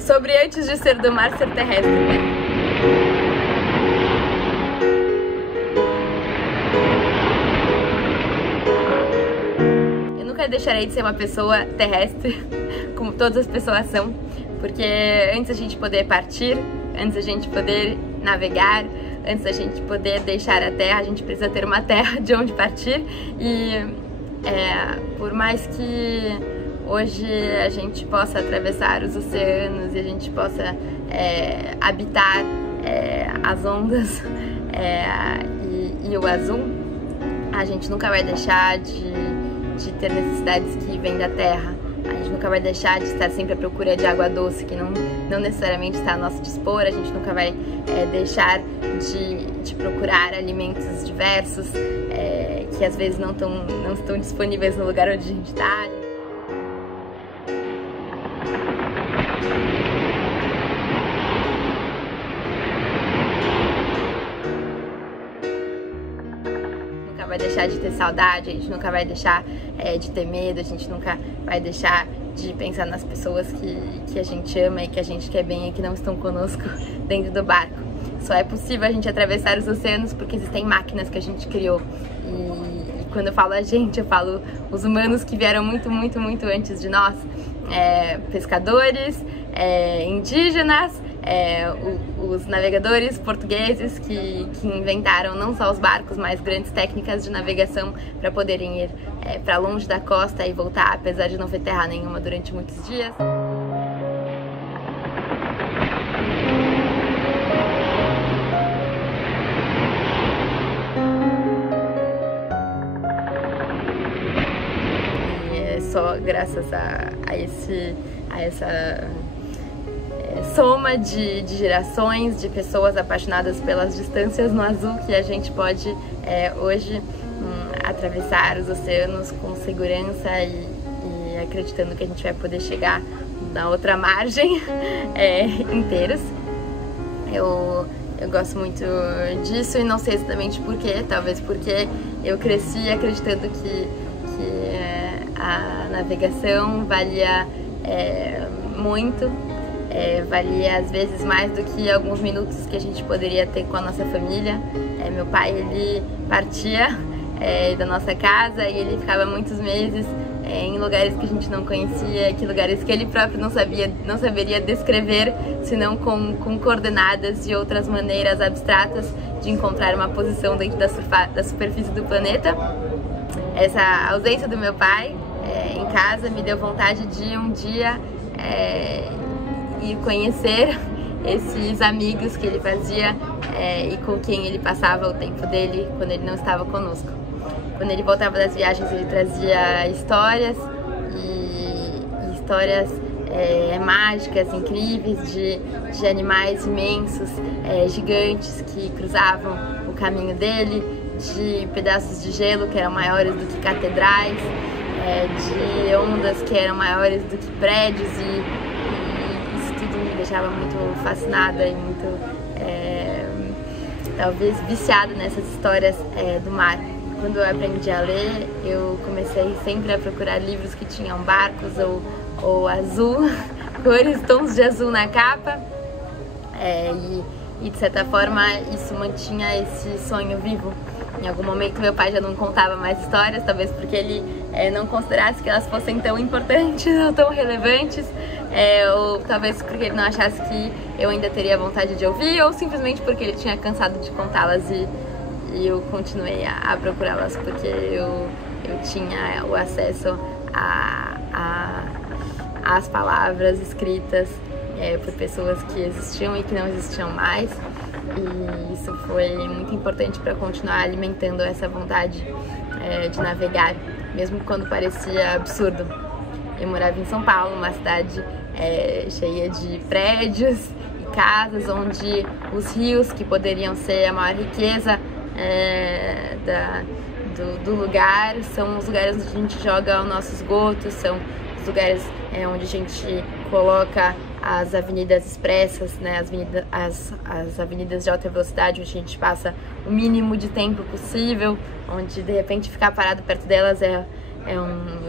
sobre antes de ser do mar, ser terrestre, né? Eu nunca deixarei de ser uma pessoa terrestre, como todas as pessoas são, porque antes da gente poder partir, antes da gente poder navegar, antes da gente poder deixar a terra, a gente precisa ter uma terra de onde partir. E por mais que hoje a gente possa atravessar os oceanos e a gente possa habitar as ondas e o azul, a gente nunca vai deixar de ter necessidades que vêm da terra. A gente nunca vai deixar de estar sempre à procura de água doce, que não necessariamente está a nosso dispor. A gente nunca vai deixar de procurar alimentos diversos, que às vezes não estão disponíveis no lugar onde a gente está. Vai deixar de ter saudade, a gente nunca vai deixar de ter medo, a gente nunca vai deixar de pensar nas pessoas que a gente ama e que a gente quer bem e que não estão conosco dentro do barco. Só é possível a gente atravessar os oceanos porque existem máquinas que a gente criou. E quando eu falo a gente, eu falo os humanos que vieram muito, muito, muito antes de nós. Pescadores, indígenas, os navegadores portugueses que inventaram não só os barcos, mas grandes técnicas de navegação para poderem ir para longe da costa e voltar, apesar de não ver terra nenhuma durante muitos dias. E é só graças a essa soma de gerações, de pessoas apaixonadas pelas distâncias no azul, que a gente pode hoje atravessar os oceanos com segurança e acreditando que a gente vai poder chegar na outra margem inteiros. Eu gosto muito disso e não sei exatamente porquê, talvez porque eu cresci acreditando que a navegação valia muito. Valia às vezes mais do que alguns minutos que a gente poderia ter com a nossa família. Meu pai, ele partia da nossa casa e ele ficava muitos meses em lugares que a gente não conhecia, que lugares que ele próprio não saberia descrever, senão com coordenadas e outras maneiras abstratas de encontrar uma posição dentro da superfície do planeta. Essa ausência do meu pai em casa me deu vontade de um dia ir conhecer esses amigos que ele fazia e com quem ele passava o tempo dele quando ele não estava conosco. Quando ele voltava das viagens, ele trazia histórias e histórias mágicas, incríveis, de animais imensos, gigantes que cruzavam o caminho dele, de pedaços de gelo que eram maiores do que catedrais, de ondas que eram maiores do que prédios, e isso tudo me deixava muito fascinada e muito, talvez, viciada nessas histórias do mar. Quando eu aprendi a ler, eu comecei sempre a procurar livros que tinham barcos ou azul, cores, tons de azul na capa, e de certa forma isso mantinha esse sonho vivo. Em algum momento meu pai já não contava mais histórias, talvez porque ele não considerasse que elas fossem tão importantes ou tão relevantes, ou talvez porque ele não achasse que eu ainda teria vontade de ouvir, ou simplesmente porque ele tinha cansado de contá-las e eu continuei a procurá-las porque eu tinha o acesso às palavras escritas por pessoas que existiam e que não existiam mais. E isso foi muito importante para continuar alimentando essa vontade de navegar, mesmo quando parecia absurdo. Eu morava em São Paulo, uma cidade cheia de prédios e casas, onde os rios, que poderiam ser a maior riqueza do lugar, são os lugares onde a gente joga o nosso esgoto, são os lugares onde a gente coloca as avenidas expressas, né, as avenidas de alta velocidade, onde a gente passa o mínimo de tempo possível, onde de repente ficar parado perto delas é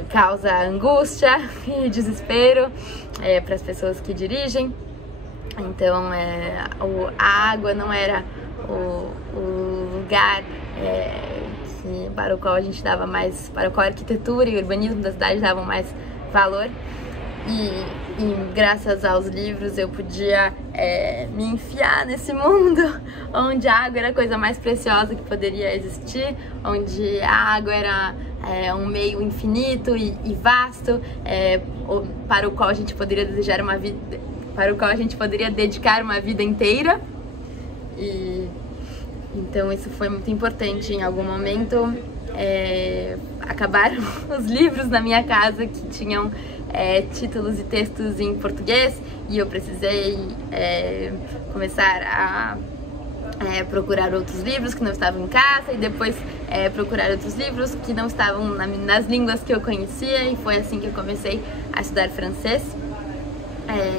causa angústia e desespero para as pessoas que dirigem. Então a água não era o lugar para o qual a gente dava mais, para o qual a arquitetura e o urbanismo da cidade davam mais valor. E graças aos livros eu podia me enfiar nesse mundo onde a água era a coisa mais preciosa que poderia existir, onde a água era um meio infinito e vasto, para o qual a gente poderia desejar uma vida, para o qual a gente poderia dedicar uma vida inteira. E então isso foi muito importante. Em algum momento acabaram os livros na minha casa que tinham títulos e textos em português, e eu precisei começar a procurar outros livros que não estavam em casa, e depois procurar outros livros que não estavam nas línguas que eu conhecia, e foi assim que eu comecei a estudar francês.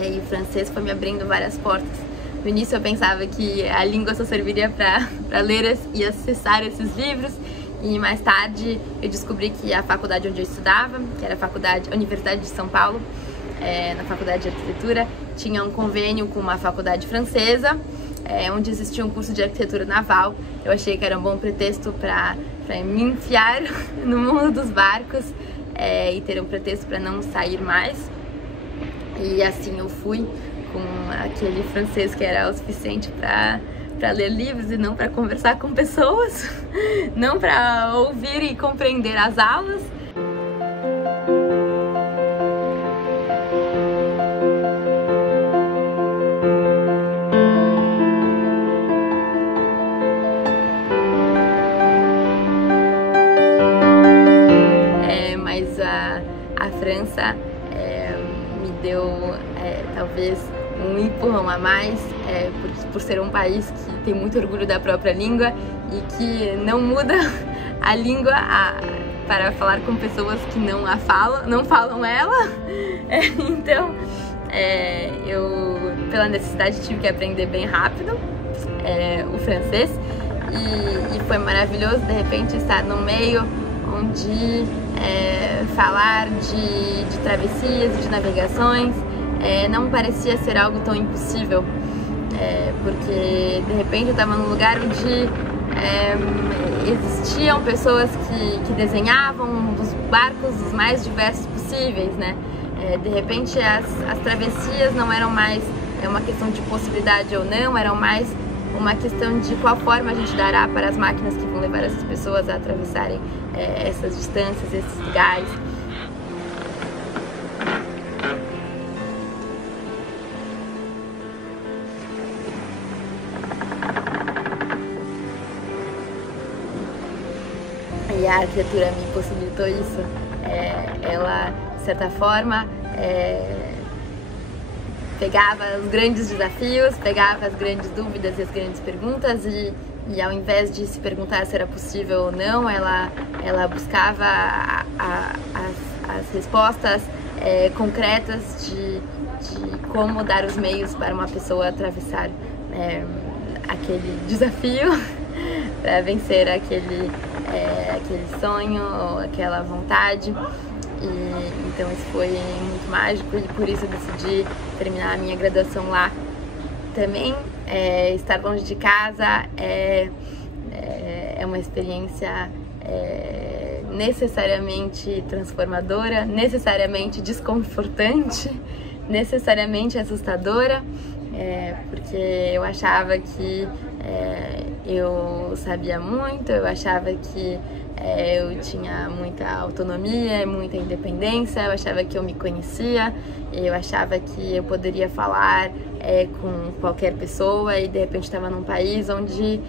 E o francês foi me abrindo várias portas. No início eu pensava que a língua só serviria para ler e acessar esses livros, e mais tarde eu descobri que a faculdade onde eu estudava, que era a Universidade de São Paulo, na faculdade de arquitetura, tinha um convênio com uma faculdade francesa, onde existia um curso de arquitetura naval. Eu achei que era um bom pretexto para me enfiar no mundo dos barcos e ter um pretexto para não sair mais. E assim eu fui, com aquele francês que era o suficiente para ler livros e não para conversar com pessoas, não para ouvir e compreender as aulas. Mas a França me deu talvez um empurrão a mais, por ser um país que tem muito orgulho da própria língua e que não muda a língua para falar com pessoas que não falam ela. Então eu, pela necessidade, tive que aprender bem rápido o francês, e foi maravilhoso de repente estar no meio onde falar de travessias e de navegações não parecia ser algo tão impossível, porque de repente eu estava num lugar onde existiam pessoas que desenhavam dos barcos os mais diversos possíveis, né? De repente as travessias não eram mais uma questão de possibilidade ou não, eram mais uma questão de qual forma a gente dará para as máquinas que vão levar essas pessoas a atravessarem essas distâncias, esses lugares. E a arquitetura me possibilitou isso. Ela, de certa forma, pegava os grandes desafios, pegava as grandes dúvidas e as grandes perguntas, e ao invés de se perguntar se era possível ou não, ela buscava as respostas concretas de como dar os meios para uma pessoa atravessar aquele desafio, para vencer aquele sonho ou aquela vontade. Então isso foi muito mágico, e por isso eu decidi terminar a minha graduação lá também. Estar longe de casa é uma experiência necessariamente transformadora, necessariamente desconfortante, necessariamente assustadora, porque eu achava que eu sabia muito, eu achava que eu tinha muita autonomia, muita independência, eu achava que eu me conhecia, eu achava que eu poderia falar com qualquer pessoa, e de repente estava num país onde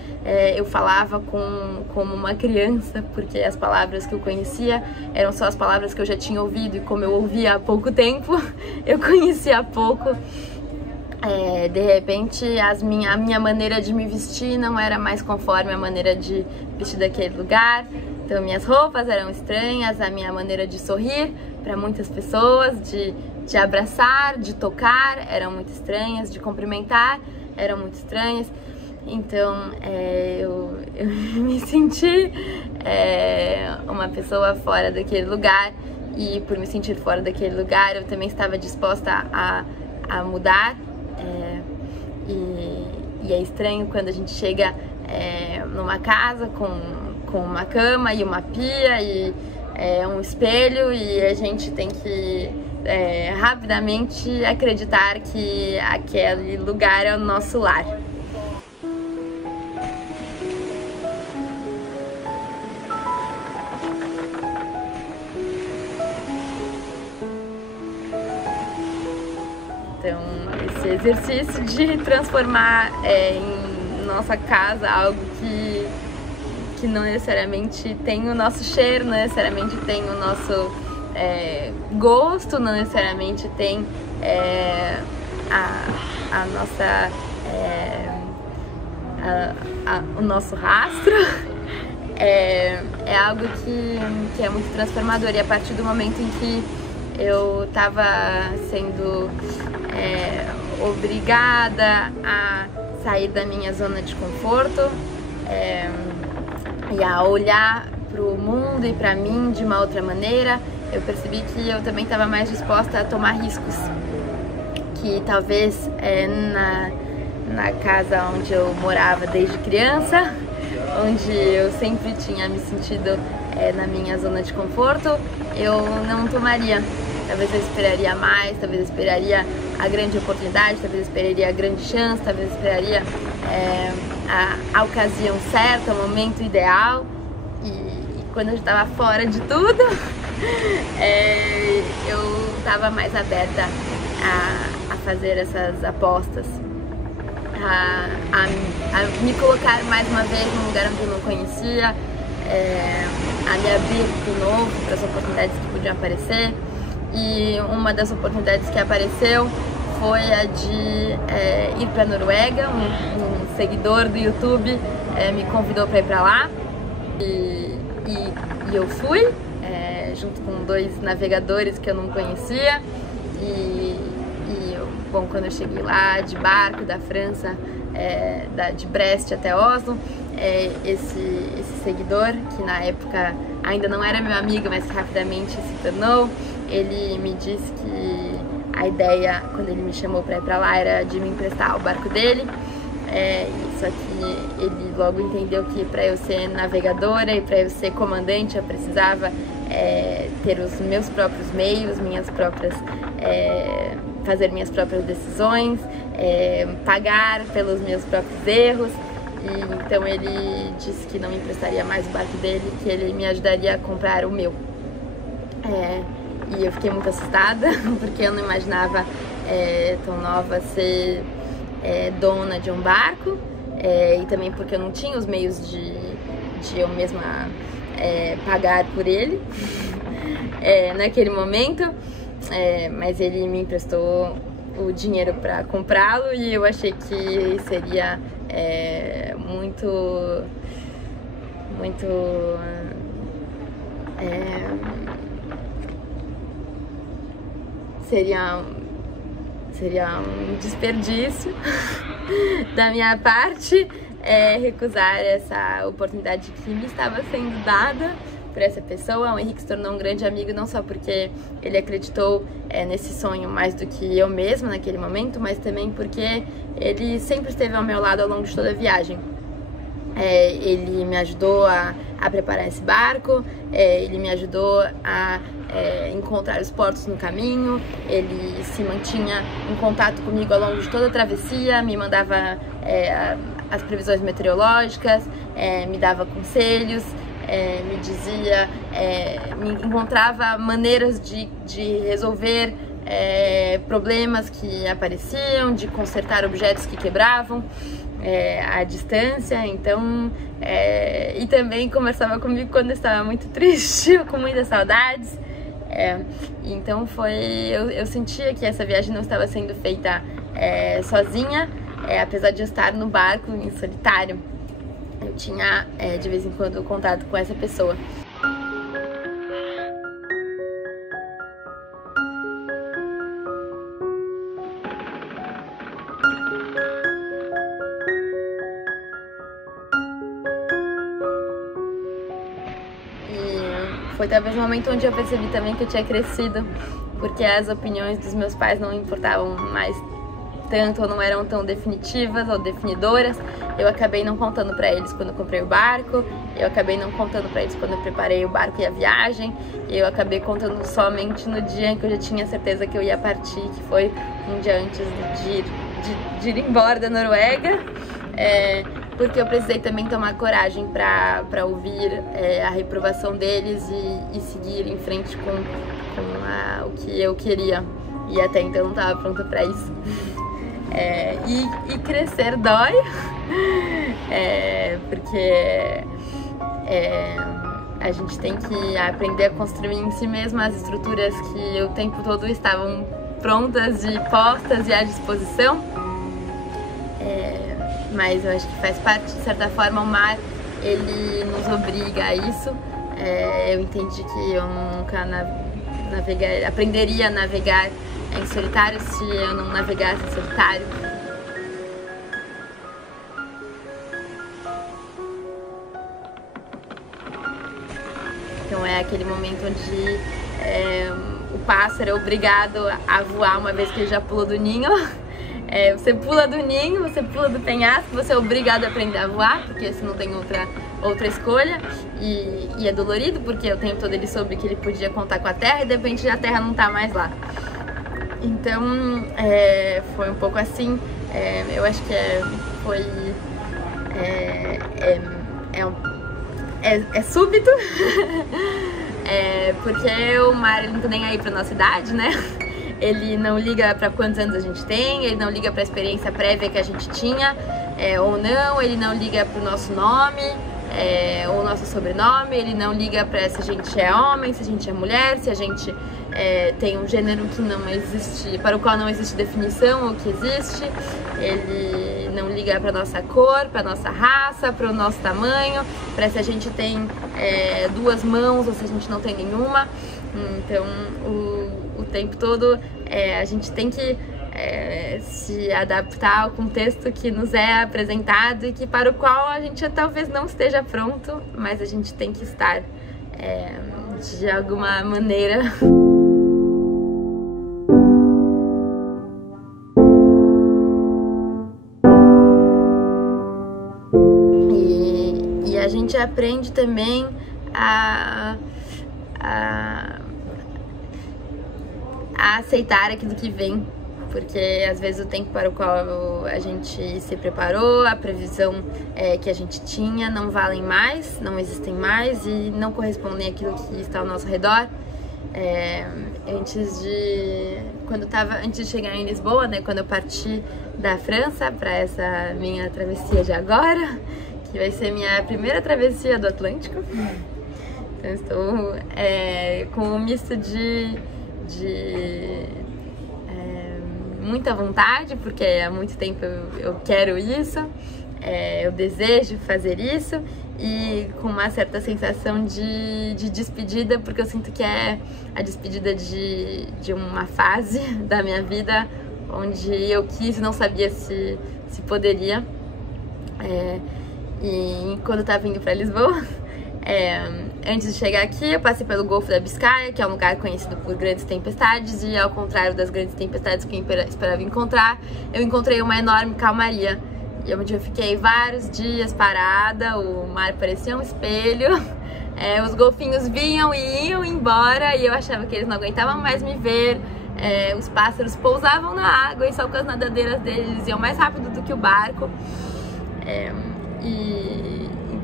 eu falava como uma criança, porque as palavras que eu conhecia eram só as palavras que eu já tinha ouvido, e como eu ouvia há pouco tempo, eu conhecia há pouco. De repente a minha maneira de me vestir não era mais conforme a maneira de vestir daquele lugar. Então minhas roupas eram estranhas, a minha maneira de sorrir para muitas pessoas, de abraçar, de tocar eram muito estranhas, de cumprimentar eram muito estranhas. Então eu me senti uma pessoa fora daquele lugar, e por me sentir fora daquele lugar eu também estava disposta a mudar. E é estranho quando a gente chega numa casa com uma cama e uma pia e um espelho, e a gente tem que rapidamente acreditar que aquele lugar é o nosso lar. Então, esse exercício de transformar em nossa casa algo que não necessariamente tem o nosso cheiro, não necessariamente tem o nosso gosto, não necessariamente tem a nossa o nosso rastro, é algo que é muito transformador. E a partir do momento em que eu estava sendo obrigada a sair da minha zona de conforto e a olhar para o mundo e para mim de uma outra maneira, eu percebi que eu também estava mais disposta a tomar riscos, que talvez na casa onde eu morava desde criança, onde eu sempre tinha me sentido na minha zona de conforto, eu não tomaria. Talvez eu esperaria mais, talvez eu esperaria a grande oportunidade, talvez eu esperaria a grande chance, talvez eu esperaria a ocasião certa, o momento ideal. E quando eu estava fora de tudo, eu estava mais aberta a fazer essas apostas, a me colocar mais uma vez num lugar onde eu não conhecia, a me abrir de novo para as oportunidades que podiam aparecer. E uma das oportunidades que apareceu foi a de ir para a Noruega. Um seguidor do YouTube me convidou para ir para lá, e eu fui junto com 2 navegadores que eu não conhecia. Bom, quando eu cheguei lá de barco da França, de Brest até Oslo, esse seguidor, que na época ainda não era meu amigo, mas rapidamente se tornou, ele me disse que a ideia, quando ele me chamou para ir para lá, era de me emprestar o barco dele. Só que ele logo entendeu que para eu ser navegadora e para eu ser comandante eu precisava ter os meus próprios meios, fazer minhas próprias decisões, pagar pelos meus próprios erros. E então ele disse que não me emprestaria mais o barco dele, que ele me ajudaria a comprar o meu. E eu fiquei muito assustada, porque eu não imaginava tão nova ser dona de um barco, e também porque eu não tinha os meios de eu mesma pagar por ele naquele momento. Mas ele me emprestou o dinheiro para comprá-lo, e eu achei que seria seria um desperdício da minha parte recusar essa oportunidade que me estava sendo dada por essa pessoa. O Henrique se tornou um grande amigo, não só porque ele acreditou nesse sonho mais do que eu mesma naquele momento, mas também porque ele sempre esteve ao meu lado ao longo de toda a viagem. Ele me ajudou a preparar esse barco, ele me ajudou a encontrar os portos no caminho, ele se mantinha em contato comigo ao longo de toda a travessia, me mandava as previsões meteorológicas, me dava conselhos, me dizia, me encontrava maneiras de resolver problemas que apareciam, de consertar objetos que quebravam à distância. Então, e também conversava comigo quando eu estava muito triste, com muitas saudades. Então eu sentia que essa viagem não estava sendo feita sozinha, apesar de eu estar no barco em solitário. Eu tinha de vez em quando contato com essa pessoa. foi talvez o momento onde eu percebi também que eu tinha crescido, porque as opiniões dos meus pais não importavam mais tanto, ou não eram tão definitivas ou definidoras. Eu acabei não contando pra eles quando eu comprei o barco, eu acabei não contando pra eles quando eu preparei o barco e a viagem, eu acabei contando somente no dia em que eu já tinha certeza que eu ia partir, que foi um dia antes de ir embora da Noruega, porque eu precisei também tomar coragem pra ouvir a reprovação deles e seguir em frente com o que eu queria, e até então eu não estava pronta pra isso. E crescer dói, porque a gente tem que aprender a construir em si mesma as estruturas que o tempo todo estavam prontas e postas e à disposição. Mas eu acho que faz parte, de certa forma, o mar, ele nos obriga a isso. Eu entendi que eu nunca aprenderia a navegar em solitário se eu não navegasse em solitário. Então é aquele momento onde o pássaro é obrigado a voar uma vez que ele já pulou do ninho. Você pula do ninho, você pula do penhasco, você é obrigado a aprender a voar, porque você não tem outra escolha, e é dolorido, porque o tempo todo ele soube que ele podia contar com a terra e de repente a terra não tá mais lá. Então foi um pouco assim. Eu acho que é súbito, porque o mar ele não tá nem aí pra nossa idade, né? Ele não liga para quantos anos a gente tem, ele não liga para a experiência prévia que a gente tinha ou não, ele não liga para o nosso nome ou o nosso sobrenome, ele não liga para se a gente é homem, se a gente é mulher, se a gente tem um gênero que não existe, para o qual não existe definição ou que existe. Ele não liga para nossa cor, para nossa raça, para o nosso tamanho, para se a gente tem duas mãos ou se a gente não tem nenhuma. Então o tempo todo a gente tem que se adaptar ao contexto que nos é apresentado e que para o qual a gente talvez não esteja pronto, mas a gente tem que estar de alguma maneira. E a gente aprende também a aceitar aquilo que vem, porque às vezes o tempo para o qual a gente se preparou, a previsão que a gente tinha não valem mais, não existem mais e não correspondem àquilo que está ao nosso redor. Antes de chegar em Lisboa, né, quando eu parti da França para essa minha travessia de agora, que vai ser minha primeira travessia do Atlântico. Então estou com um misto de muita vontade, porque há muito tempo eu quero isso, eu desejo fazer isso, e com uma certa sensação de despedida, porque eu sinto que é a despedida de uma fase da minha vida onde eu quis e não sabia se poderia. E quando eu estava indo para Lisboa, antes de chegar aqui, eu passei pelo Golfo da Biscaia, que é um lugar conhecido por grandes tempestades, e ao contrário das grandes tempestades que eu esperava encontrar, eu encontrei uma enorme calmaria. E onde eu fiquei vários dias parada, o mar parecia um espelho, os golfinhos vinham e iam embora, e eu achava que eles não aguentavam mais me ver. Os pássaros pousavam na água e só com as nadadeiras deles iam mais rápido do que o barco.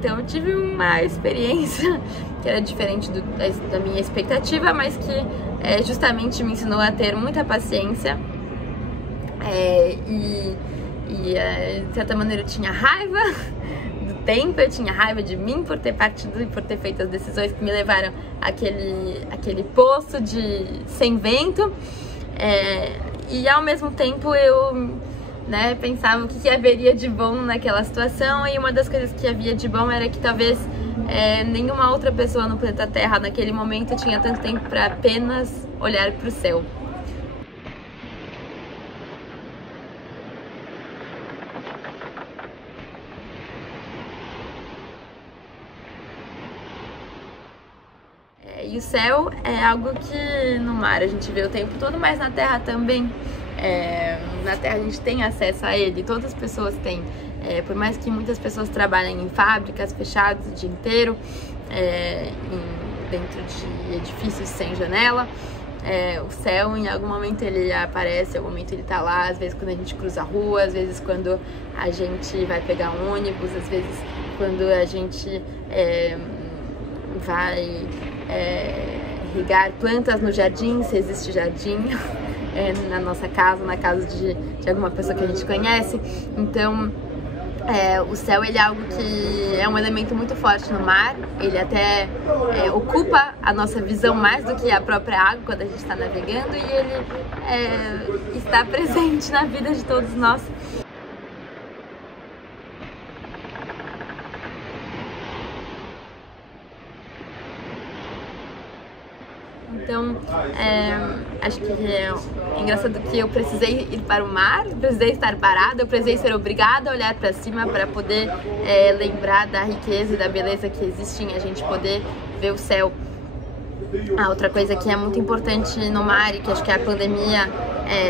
Então eu tive uma experiência que era diferente da minha expectativa, mas que justamente me ensinou a ter muita paciência. De certa maneira eu tinha raiva do tempo, eu tinha raiva de mim por ter partido e por ter feito as decisões que me levaram àquele poço sem vento. E ao mesmo tempo eu pensava o que haveria de bom naquela situação, e uma das coisas que havia de bom era que talvez nenhuma outra pessoa no planeta Terra naquele momento tinha tanto tempo para apenas olhar para o céu. E o céu é algo que no mar a gente vê o tempo todo, mas na terra também. Na terra a gente tem acesso a ele, todas as pessoas têm. Por mais que muitas pessoas trabalhem em fábricas fechadas o dia inteiro, dentro de edifícios sem janela, o céu em algum momento ele aparece, em algum momento ele tá lá, às vezes quando a gente cruza a rua, às vezes quando a gente vai pegar um ônibus, às vezes quando a gente vai regar plantas no jardim, se existe jardim na nossa casa, na casa de alguma pessoa que a gente conhece. Então o céu ele é algo que é um elemento muito forte no mar, ele até ocupa a nossa visão mais do que a própria água quando a gente está navegando, e ele está presente na vida de todos nós. Então, acho que é engraçado que eu precisei ir para o mar, precisei estar parada, eu precisei ser obrigada a olhar para cima para poder lembrar da riqueza e da beleza que existe em a gente poder ver o céu. A outra coisa que é muito importante no mar e que acho que a pandemia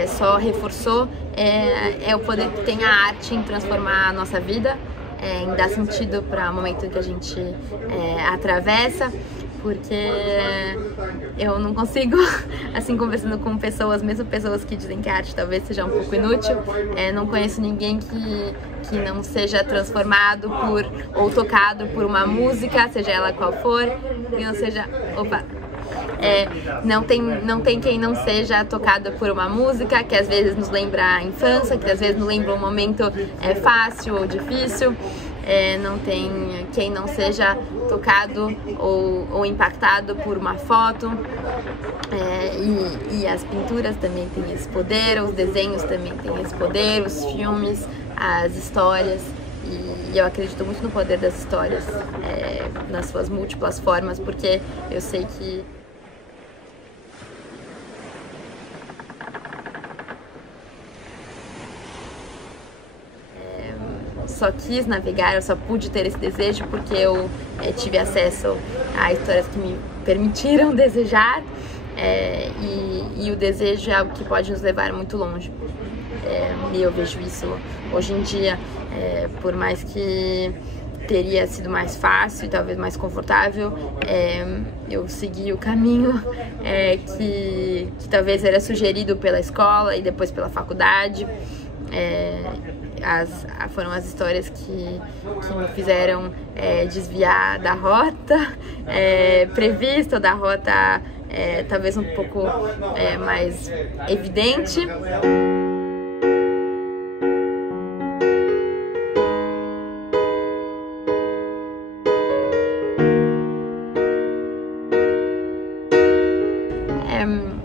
só reforçou é o poder que tem a arte em transformar a nossa vida, em dar sentido para o momento que a gente atravessa. Porque eu não consigo, assim, conversando com pessoas, mesmo pessoas que dizem que a arte talvez seja um pouco inútil, não conheço ninguém que não seja transformado ou tocado por uma música, seja ela qual for, e não seja... Opa! Não tem quem não seja tocado por uma música que às vezes nos lembra a infância, que às vezes nos lembra um momento fácil ou difícil. Não tem quem não seja tocado ou impactado por uma foto, e as pinturas também têm esse poder, os desenhos também têm esse poder, os filmes, as histórias, e eu acredito muito no poder das histórias, nas suas múltiplas formas, porque eu sei que só quis navegar, eu só pude ter esse desejo porque eu tive acesso a histórias que me permitiram desejar, e o desejo é algo que pode nos levar muito longe. E eu vejo isso hoje em dia, por mais que teria sido mais fácil e talvez mais confortável, eu segui o caminho que talvez era sugerido pela escola e depois pela faculdade. Foram as histórias que me fizeram desviar da rota prevista, ou da rota talvez um pouco mais evidente.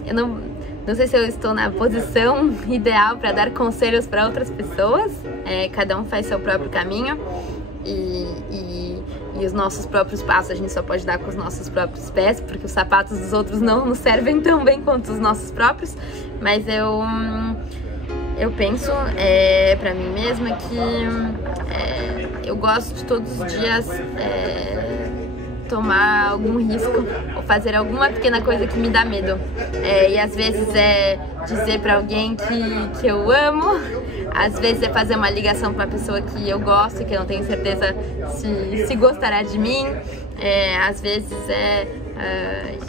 Eu não sei se eu estou na posição ideal para dar conselhos para outras pessoas. Cada um faz seu próprio caminho e os nossos próprios passos a gente só pode dar com os nossos próprios pés, porque os sapatos dos outros não nos servem tão bem quanto os nossos próprios. Mas eu penso para mim mesma que eu gosto de todos os dias tomar algum risco ou fazer alguma pequena coisa que me dá medo, e às vezes é dizer pra alguém que eu amo, às vezes é fazer uma ligação pra uma pessoa que eu gosto e que eu não tenho certeza se gostará de mim, às vezes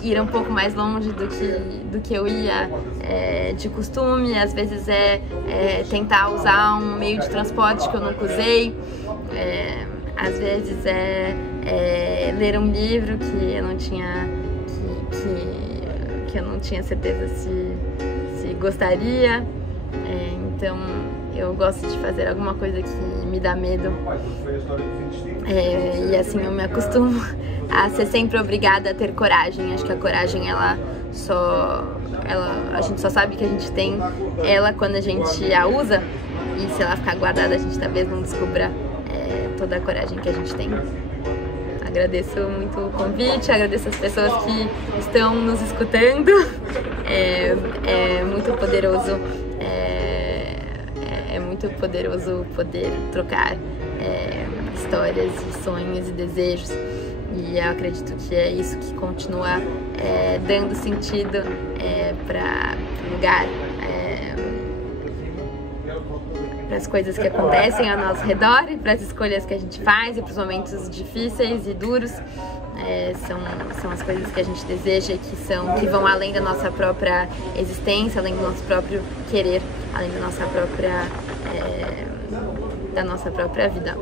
ir um pouco mais longe do que eu ia de costume, às vezes tentar usar um meio de transporte que eu nunca usei, às vezes ler um livro que eu não tinha que eu não tinha certeza se gostaria. Então eu gosto de fazer alguma coisa que me dá medo, e assim eu me acostumo a ser sempre obrigada a ter coragem. Acho que a coragem a gente só sabe que a gente tem ela quando a gente a usa, e se ela ficar guardada a gente talvez não descubra toda a coragem que a gente tem. Agradeço muito o convite, agradeço as pessoas que estão nos escutando. É muito poderoso, muito poderoso poder trocar histórias e sonhos e desejos. E eu acredito que é isso que continua dando sentido para o lugar, para as coisas que acontecem ao nosso redor e para as escolhas que a gente faz e para os momentos difíceis e duros. São as coisas que a gente deseja e que vão além da nossa própria existência, além do nosso próprio querer, além da nossa própria vida.